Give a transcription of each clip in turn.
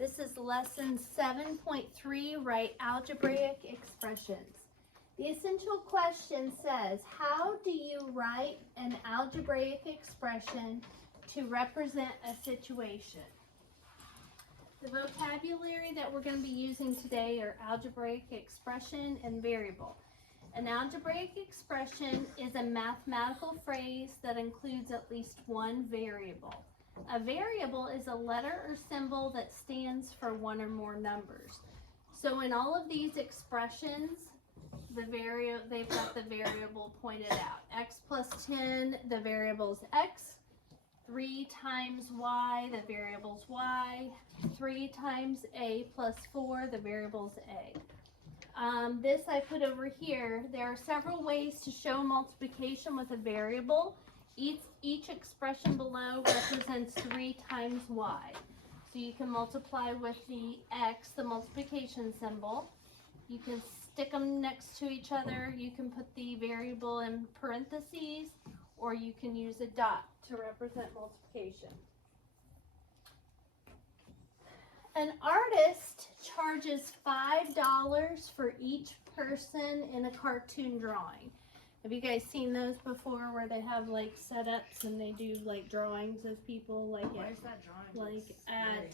This is lesson 7.3, write algebraic expressions. The essential question says, how do you write an algebraic expression to represent a situation? The vocabulary that we're going to be using today are algebraic expression and variable. An algebraic expression is a mathematical phrase that includes at least one variable. A variable is a letter or symbol that stands for one or more numbers. So in all of these expressions, they've got the variable pointed out. X plus 10, the variable is x. 3 times y, the variable is y. 3 times a plus 4, the variable is a. This I put over here. There are several ways to show multiplication with a variable. Each expression below represents 3 times y. So you can multiply with the x, the multiplication symbol. You can stick them next to each other. You can put the variable in parentheses, or you can use a dot to represent multiplication. An artist charges $5 for each person in a cartoon drawing. Have you guys seen those before, where they have like setups and they do like drawings of people like Where's that drawing? like at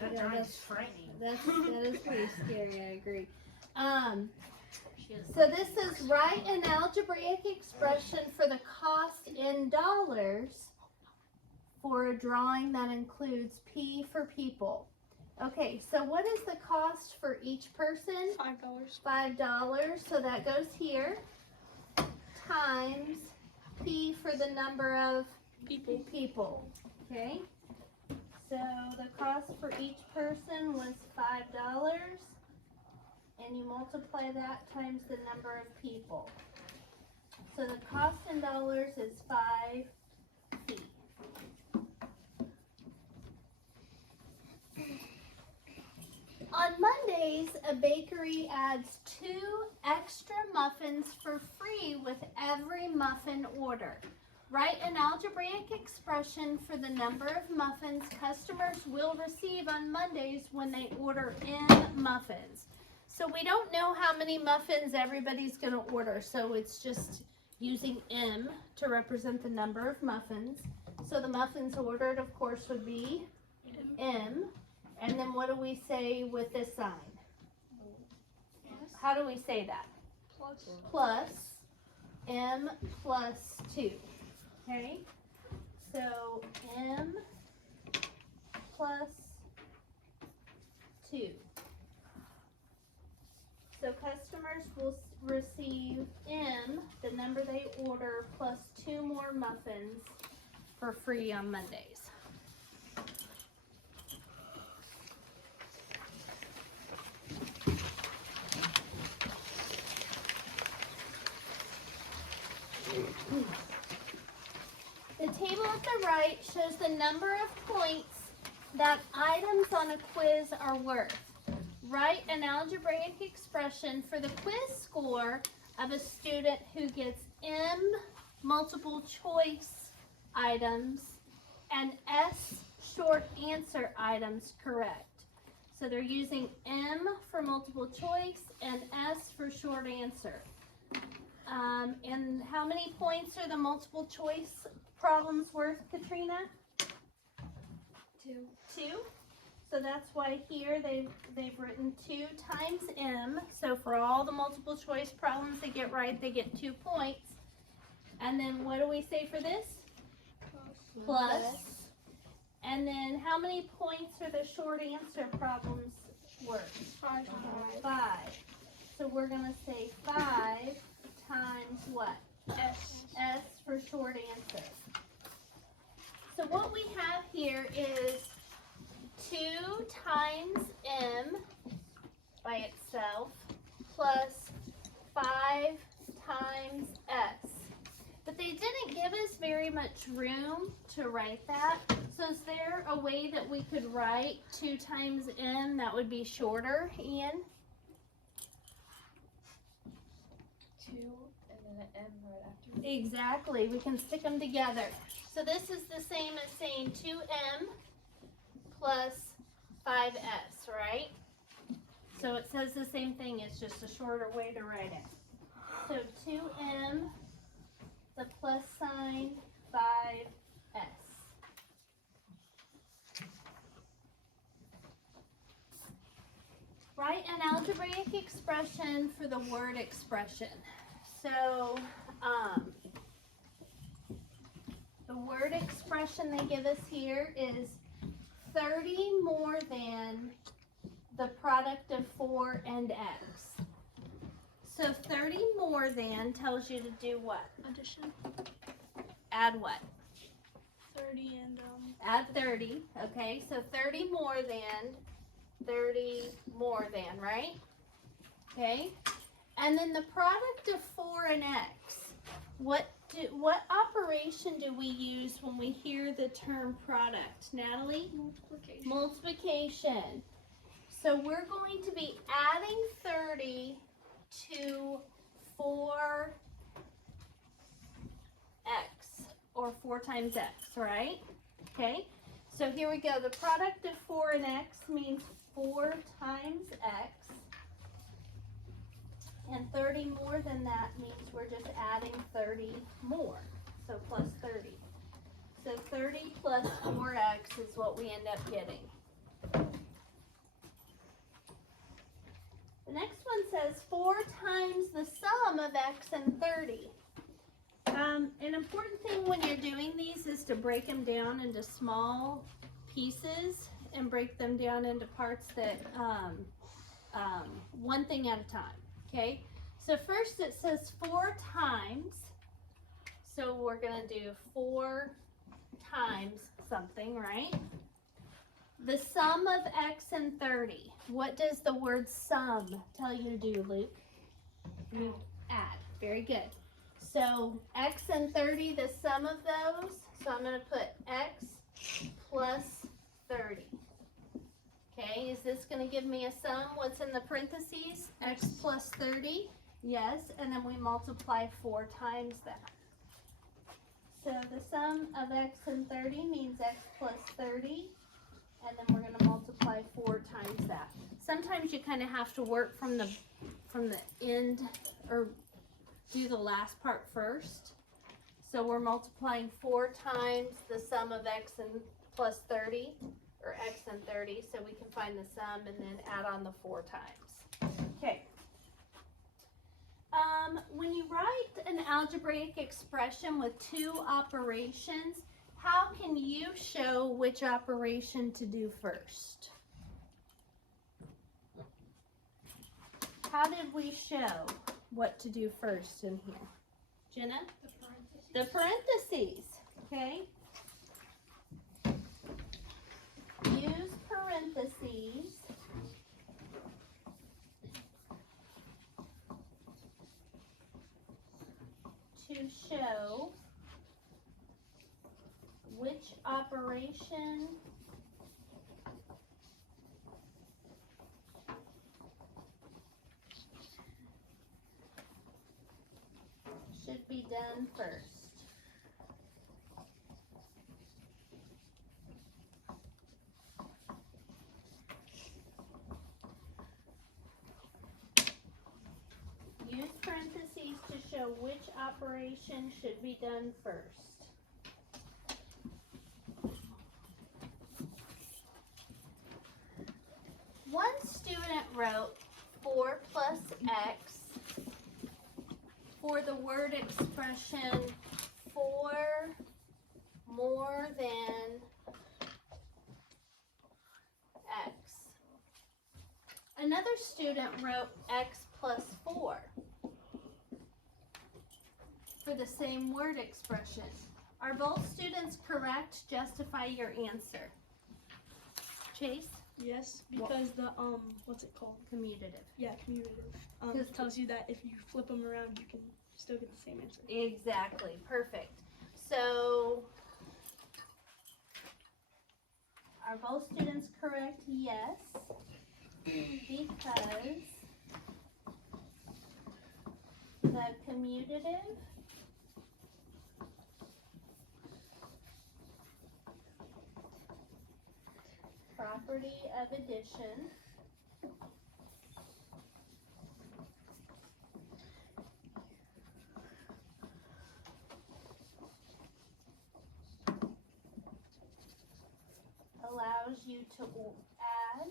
That drawing's frightening. that is pretty scary, I agree. So this is write an algebraic expression for the cost in dollars for a drawing that includes P for people. Okay, so what is the cost for each person? $5. $5, so that goes here, times P for the number of people. Okay, so the cost for each person was $5, and you multiply that times the number of people. So the cost in dollars is 5P. On Mondays, a bakery adds 2 extra muffins for free with every muffin order. Write an algebraic expression for the number of muffins customers will receive on Mondays when they order M muffins. So we don't know how many muffins everybody's going to order, so it's just using M to represent the number of muffins. So the muffins ordered, of course, would be M. And then what do we say with this sign? How do we say that? Plus M plus 2. Okay? So M plus 2. So customers will receive M, the number they order, plus 2 more muffins for free on Mondays. The table at the right shows the number of points that items on a quiz are worth. Write an algebraic expression for the quiz score of a student who gets M multiple choice items and S short answer items correct. So they're using M for multiple choice and S for short answer. And how many points are the multiple choice problems worth, Katrina? 2. 2. So that's why here they've written 2 times M. So for all the multiple choice problems they get right, they get 2 points. And then what do we say for this? Plus. And then how many points are the short answer problems worth? 5. 5. So we're going to say 5 times what? S. S for short answer. So what we have here is 2 times M by itself plus 5 times S. But they didn't give us very much room to write that. So is there a way that we could write 2 times M that would be shorter, Ian? 2 and then an M right after. Exactly, we can stick them together. So this is the same as saying 2M plus 5s, right? So it says the same thing, it's just a shorter way to write it. So 2m, the plus sign, 5s. Write an algebraic expression for the word expression. So, the word expression they give us here is 30 more than the product of 4 and x. So 30 more than tells you to do what? Addition. Add what? 30 and Add 30, okay? So 30 more than, 30 more than, right? Okay? And then the product of 4 and x. What operation do we use when we hear the term product? Natalie? multiplication. Multiplication. So we're going to be adding 30 to 4x, or 4 times x, right? Okay, so here we go. The product of 4 and x means 4 times x, and 30 more than that means we're just adding 30 more, so plus 30. So 30 plus 4x is what we end up getting. The next one says 4 times the sum of x and 30. An important thing when you're doing these is to break them down into small pieces and break them down into parts that, one thing at a time, okay? So first it says 4 times, so we're gonna do 4 times something, right? The sum of x and 30. What does the word sum tell you to do, Luke? You add. Very good. So x and 30, the sum of those. So I'm going to put x plus 30. Okay, is this going to give me a sum? What's in the parentheses? X plus 30. Yes, and then we multiply 4 times that. So the sum of x and 30 means x plus 30. And then we're going to multiply 4 times that. Sometimes you kind of have to work from the end, or do the last part first. So we're multiplying 4 times the sum of x and plus 30, or x and 30, so we can find the sum and then add on the 4 times. Okay. When you write an algebraic expression with 2 operations, how can you show which operation to do first? How did we show what to do first in here? Jenna? The parentheses. Okay. Use parentheses to show which operation should be done first. Use parentheses to show which operation should be done first. One student wrote 4 plus x for the word expression 4 more than x. Another student wrote x plus 4 for the same word expression. Are both students correct? Justify your answer. Chase? Yes, because the what's it called? Commutative. Yeah, commutative. Tells you that if you flip them around, you can still get the same answer. Exactly. Perfect. So, are both students correct? Yes. Because the commutative property of addition. Allows you to add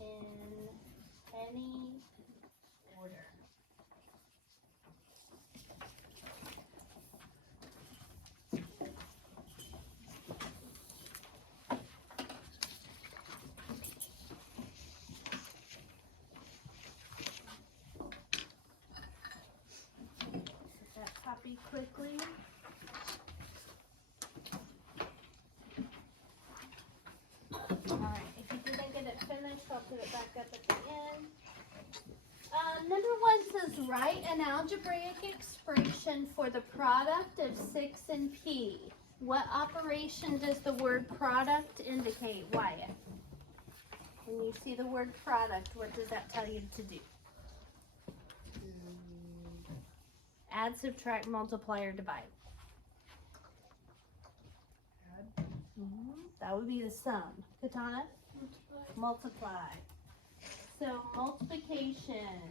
in any order. Copy quickly. Alright, if you didn't get it finished, I'll put it back up at the end. Number 1 says write an algebraic expression for the product of 6 and p. What operation does the word product indicate, Wyatt? When you see the word product, what does that tell you to do? Add, subtract, multiply, or divide. Add. That would be the sum. Katana? Multiply. So multiplication.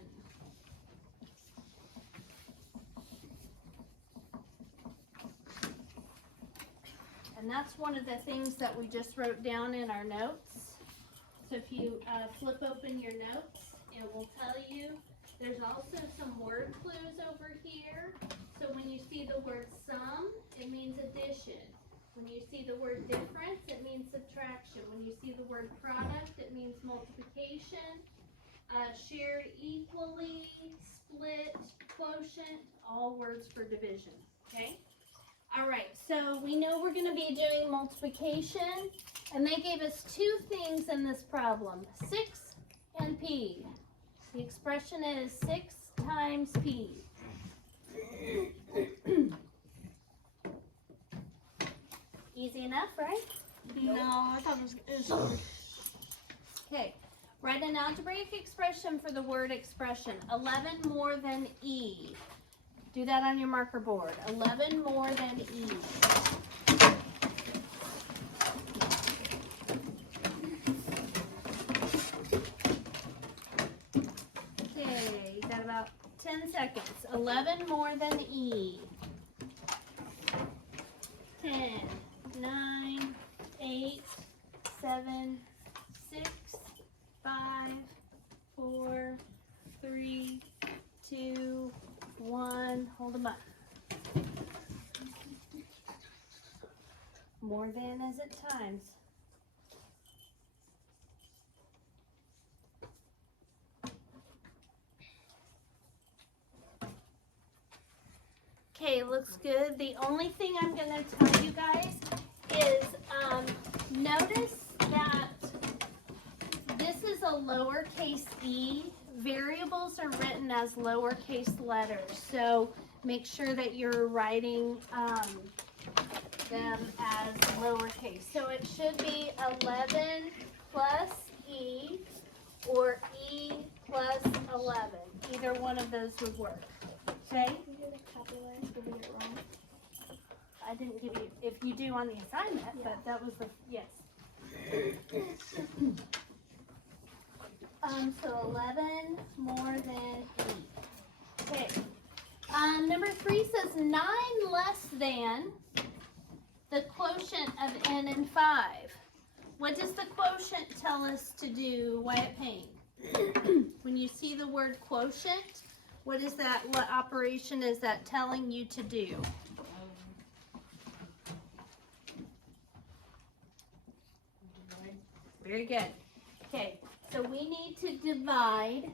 And that's one of the things that we just wrote down in our notes. So if you flip open your notes, it will tell you. There's also some word clues over here. So when you see the word sum, it means addition. When you see the word difference, it means subtraction. When you see the word product, it means multiplication. Shared equally, split, quotient, all words for division. Okay? All right, so we know we're going to be doing multiplication, and they gave us 2 things in this problem, 6 and p. The expression is 6 times p. Easy enough, right? No, I thought it was hard. Okay, write an algebraic expression for the word expression. 11 more than e. Do that on your marker board. 11 more than e. Okay, you got about 10 seconds. 11 more than e. 10, 9, 8, 7, 6, 5, 4, 3, 2, 1. Hold them up. More than as it times. Okay, looks good. The only thing I'm going to tell you guys is notice that this is a lowercase e. Variables are written as lowercase letters, so make sure that you're writing them as lowercase. So it should be 11 plus e or e plus 11. Either one of those would work. Okay? We did a capitalize, but we did it wrong. I didn't give you, if you do on the assignment, Yeah. but that was the, yes. So 11 more than 8. Okay. Number 3 says 9 less than the quotient of n and 5. What does the quotient tell us to do, Wyatt Payne? When you see the word quotient, what is that? What operation is that telling you to do? Divide. Very good. Okay, so we need to divide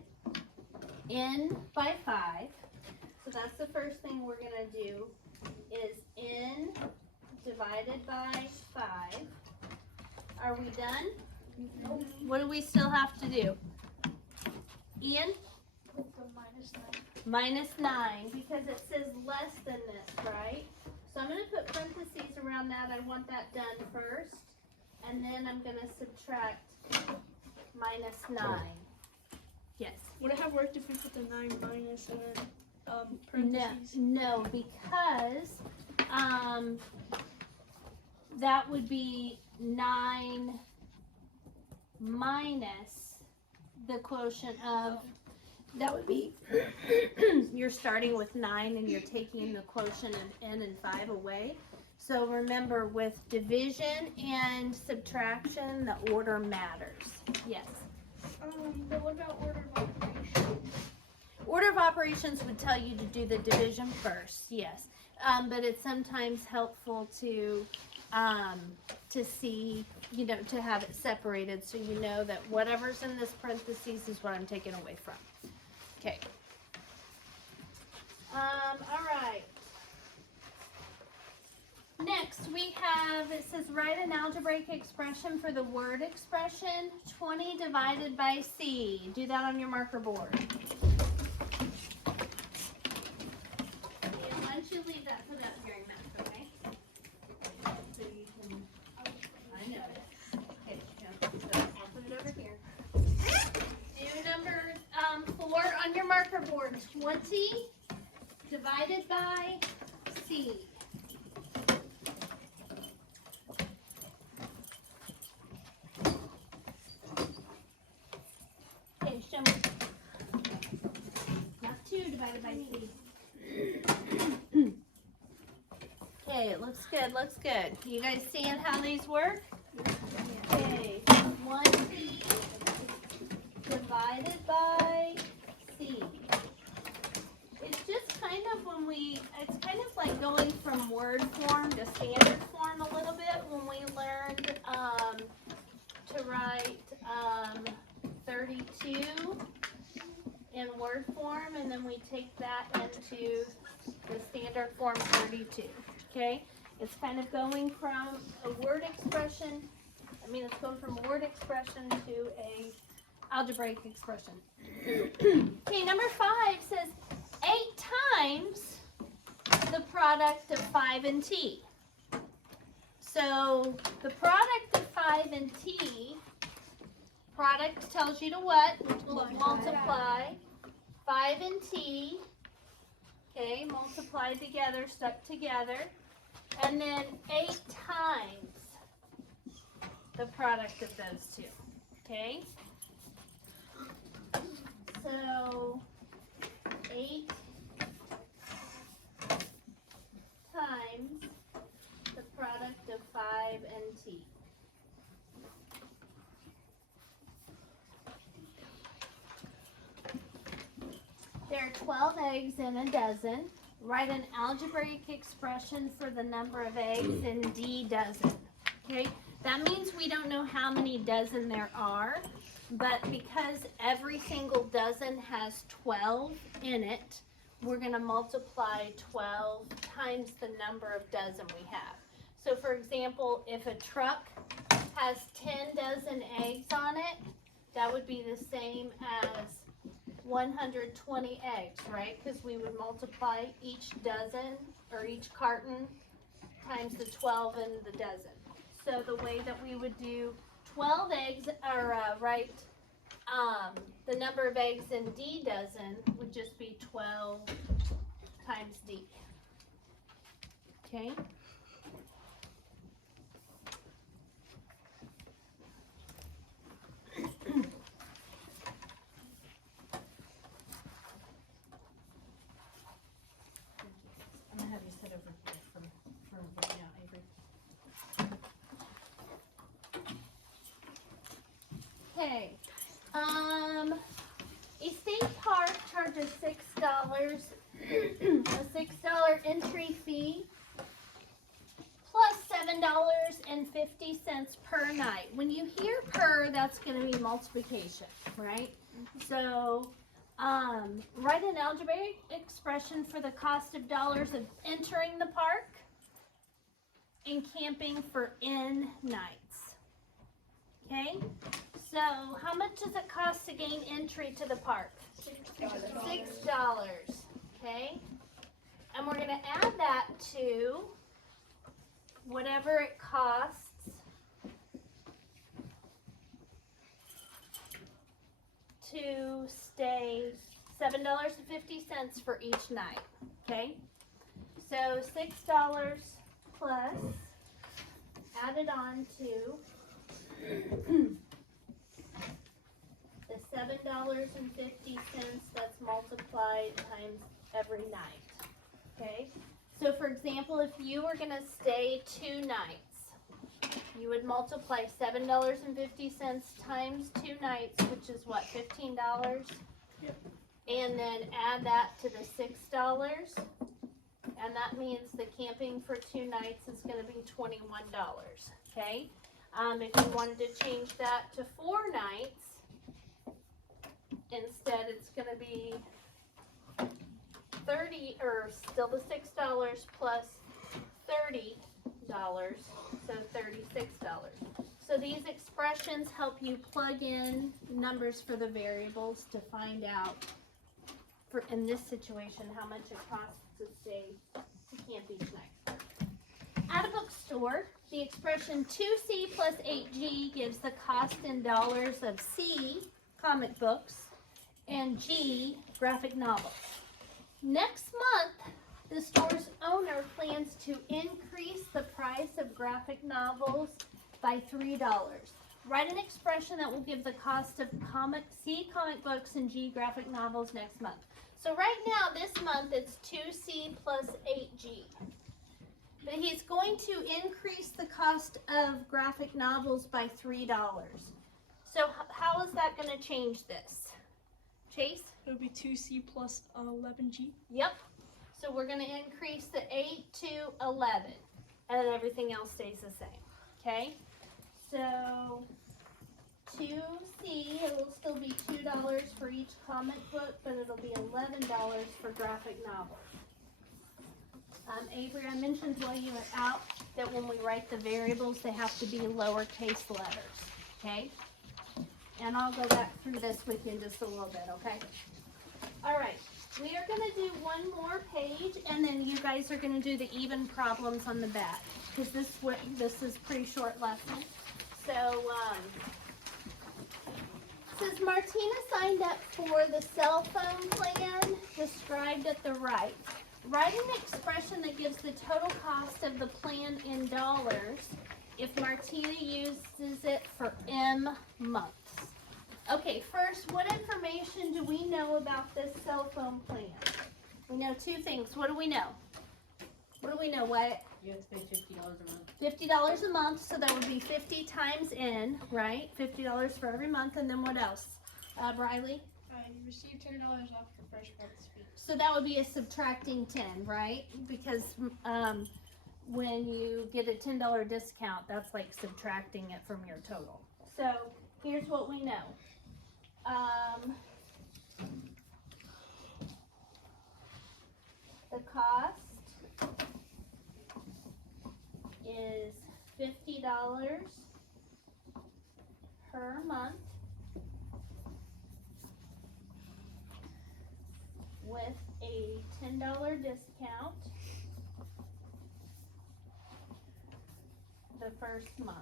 n by 5. So that's the first thing we're going to do is n divided by 5. Are we done? Nope. What do we still have to do? n With the minus 9. minus 9 because it says less than this, right? So I'm going to put parentheses around that. I want that done first. And then I'm going to subtract minus 9. Yes. Would it have worked if we put the 9 minus and then parentheses? No, because that would be 9 minus the quotient of, that would be, you're starting with 9 and you're taking the quotient of n and 5 away. So remember, with division and subtraction, the order matters. Yes. But what about order of operations? Order of operations would tell you to do the division first, yes. But it's sometimes helpful to see, you know, to have it separated so you know that whatever's in this parentheses is what I'm taking away from. Okay. All right. Next, we have, it says write an algebraic expression for the word expression, 20 divided by C. Do that on your marker board. And once you leave that, put up during math, okay? So you can, I know it. Okay, so I'll put it over here. Do number 4 on your marker board, 20 divided by C. Okay, show me. Not 2 divided by C. Okay, it looks good, looks good. You guys seeing how these work? Okay, 1C divided by C. It's just kind of it's kind of like going from word form to standard form a little bit when we learned to write 32 in word form, and then we take that into the standard form 32, okay? It's kind of going from a word expression, it's going from a word expression to a algebraic expression. Okay, number 5 says 8 times the product of 5 and t. So the product of 5 and t, product tells you to what? Multiply. 5 and t, okay, multiplied together, stuck together. And then 8 times the product of those two, okay? So 8 times the product of 5 and t. There are 12 eggs in a dozen. Write an algebraic expression for the number of eggs in D dozen. Okay, that means we don't know how many dozen there are, but because every single dozen has 12 in it, we're going to multiply 12 times the number of dozen we have. So for example, if a truck has 10 dozen eggs on it, that would be the same as 120 eggs, right? Because we would multiply each dozen or each carton times the 12 in the dozen. So the way that we would do 12 eggs, or write the number of eggs in D dozen would just be 12 times D. Okay? I'm gonna have you sit over here for now, Avery. Okay. A state park charges $6, a $6 entry fee, plus $7.50 per night. When you hear per, that's going to be multiplication, right? So, write an algebraic expression for the cost of dollars of entering the park and camping for N nights. Okay? So, how much does it cost to gain entry to the park? $6. Okay? And we're going to add that to whatever it costs to stay $7.50 for each night. Okay? So $6 plus added on to the $7.50 that's multiplied times every night. Okay? So for example, if you were going to stay 2 nights, you would multiply $7.50 times 2 nights, which is what, $15? Yep. And then add that to the $6. And that means the camping for 2 nights is going to be $21. Okay? If you wanted to change that to 4 nights, instead it's going to be 30, or still the $6 plus $30, so $36. So these expressions help you plug in numbers for the variables to find out, for in this situation, how much it costs to stay to camp each night. At a bookstore, the expression 2C plus 8G gives the cost in dollars of C, comic books, and G, graphic novels. Next month, the store's owner plans to increase the price of graphic novels by $3. Write an expression that will give the cost of C, comic books, and G, graphic novels next month. So right now, this month, it's 2C plus 8G. But he's going to increase the cost of graphic novels by $3. So how is that going to change this? Chase? It would be 2C plus 11G. Yep. So we're going to increase the 8 to 11. And then everything else stays the same. Okay? So 2C, it will still be $2 for each comic book, but it'll be $11 for graphic novels. Avery, I mentioned while you were out that when we write the variables, they have to be lowercase letters. Okay? And I'll go back through this with you in just a little bit, okay? All right, we are going to do one more page, and then you guys are going to do the even problems on the back, because this is pretty short lesson. So, it says Martina signed up for the cell phone plan described at the right. Write an expression that gives the total cost of the plan in dollars if Martina uses it for M months. Okay, first, what information do we know about this cell phone plan? We know 2 things. What do we know? What do we know, Wyatt? You have to pay $50 a month. $50 a month, so that would be 50 times N, right? $50 for every month, and then what else? Briley? You receive $10 off your first month's fee. So that would be a subtracting 10, right? Because when you get a $10 discount, that's like subtracting it from your total. So here's what we know. The cost is $50 per month with a $10 discount the first month.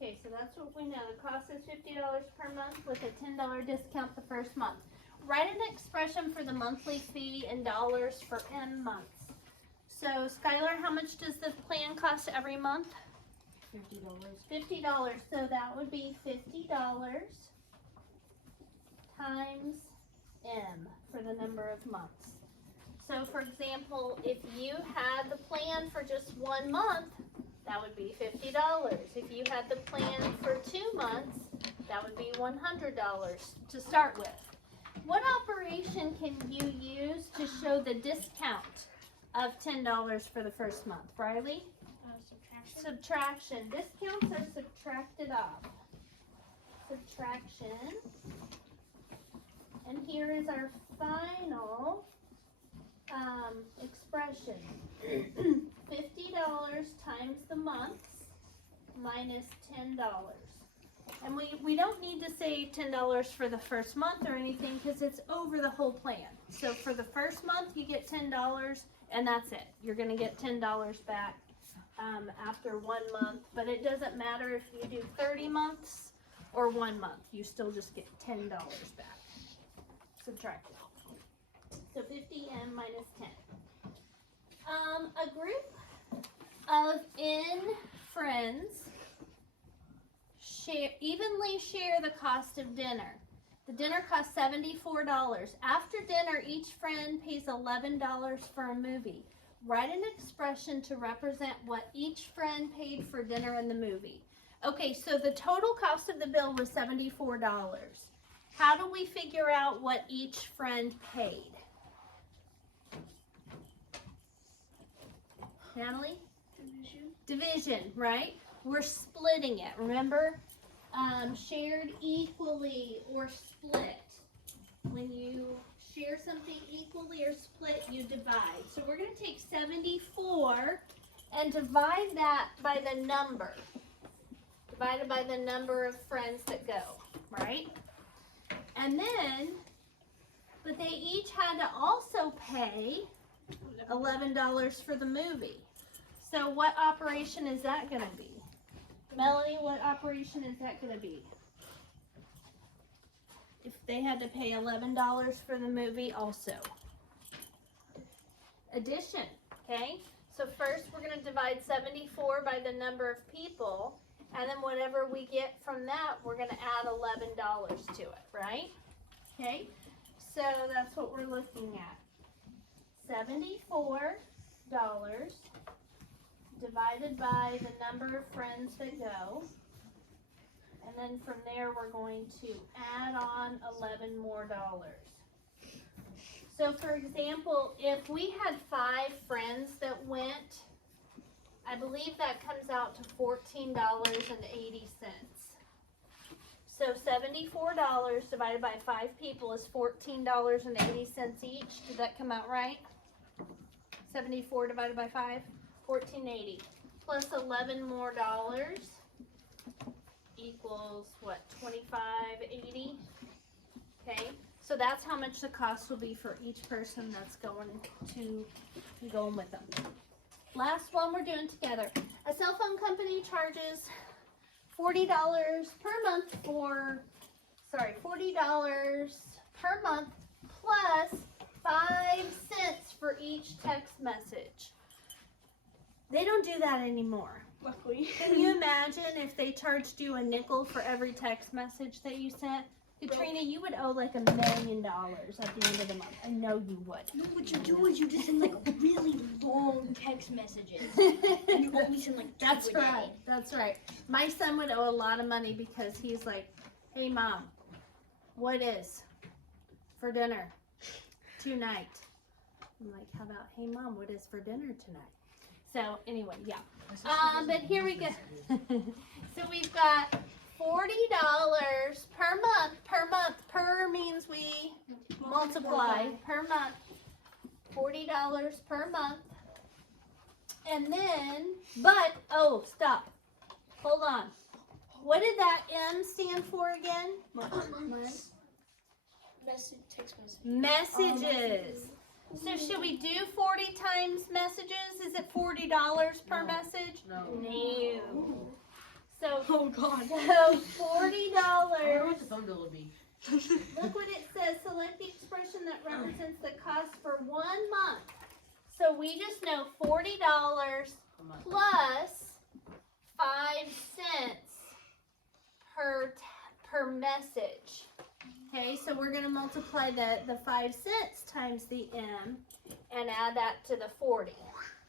Okay, so that's what we know. The cost is $50 per month with a $10 discount the first month. Write an expression for the monthly fee in dollars for M months. So, Skylar, how much does the plan cost every month? $50. $50. So that would be $50 times M for the number of months. So, for example, if you had the plan for just 1 month, that would be $50. If you had the plan for 2 months, that would be $100 to start with. What operation can you use to show the discount of $10 for the first month? Riley? Subtraction. Subtraction. Discounts are subtracted off. Subtraction. And here is our final expression. $50 times the months minus $10. And we don't need to say $10 for the first month or anything because it's over the whole plan. So for the first month, you get $10 and that's it. You're going to get $10 back after 1 month. But it doesn't matter if you do 30 months or 1 month. You still just get $10 back. Subtract it. So 50M minus 10. A group of N friends evenly share the cost of dinner. The dinner costs $74. After dinner, each friend pays $11 for a movie. Write an expression to represent what each friend paid for dinner in the movie. Okay, so the total cost of the bill was $74. How do we figure out what each friend paid? Natalie? Division, right? We're splitting it, remember? Shared equally or split. When you share something equally or split, you divide. So we're going to take 74 and divide that by the number. Divided by the number of friends that go, right? And then, but they each had to also pay $11 for the movie. So what operation is that going to be? Melanie, what operation is that going to be? If they had to pay $11 for the movie also. Addition, okay? So first we're going to divide 74 by the number of people, and then whatever we get from that, we're going to add $11 to it, right? Okay? So that's what we're looking at. $74 divided by the number of friends that go. And then from there, we're going to add on $11 more. So for example, if we had 5 friends that went, I believe that comes out to $14.80. So $74 divided by 5 people is $14.80 each. Did that come out right? 74 divided by 5? $14.80 plus $11 more equals what, $25.80? Okay, so that's how much the cost will be for each person that's going with them. Last one we're doing together. A cell phone company charges $40 per month $40 per month plus 5 cents for each text message. They don't do that anymore. Luckily. Can you imagine if they charged you a nickel for every text message that you sent? Katrina, you would owe like $1 million at the end of the month. I know you would. No, what you do is you just send like really long text messages. And you only send like 2 That's a day. right. That's right. My son would owe a lot of money because he's like, hey mom, what is for dinner tonight? I'm like, how about, hey mom, what is for dinner tonight? So anyway, yeah. But here we go. So we've got $40 per month. Per means we multiply per month. $40 per month. And then, but, oh, stop. Hold on. What did that M stand for again? Message, text message. Messages. So should we do 40 times messages? Is it $40 per message? No. No. So, Oh God. so $40. I wonder what the phone bill would be. Look what it says. Select the expression that represents the cost for 1 month. So we just know $40 plus 5 cents per message. Okay, so we're going to multiply the 5 cents times the M and add that to the 40.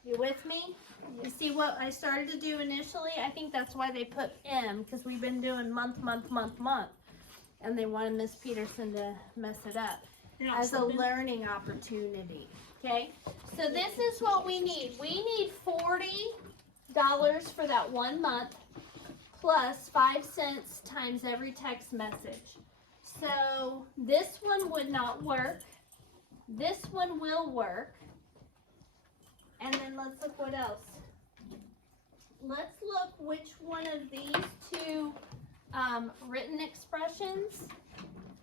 You with me? You see what I started to do initially? I think that's why they put M, because we've been doing month. And they wanted Miss Peterson to mess it up as a learning opportunity. Okay, so this is what we need. We need $40 for that 1 month plus 5 cents times every text message. So this one would not work. This one will work. And then let's look what else. Let's look which one of these two written expressions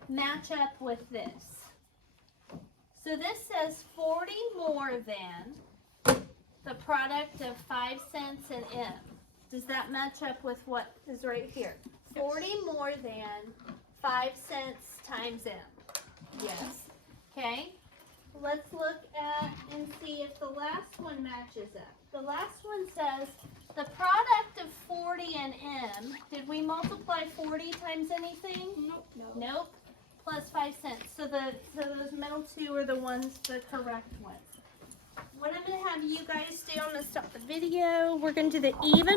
match up with this. So this says 40 more than the product of 5 cents and M. Does that match up with what is right here? 40 more than 5 cents times M. Yes. Okay. Let's look at and see if the last one matches up. The last one says the product of 40 and M. Did we multiply 40 times anything? Nope. No. Nope. Plus 5 cents. So those middle two are the ones, the correct ones. What I'm going to have you guys do, I'm going to stop the video. We're going to do the even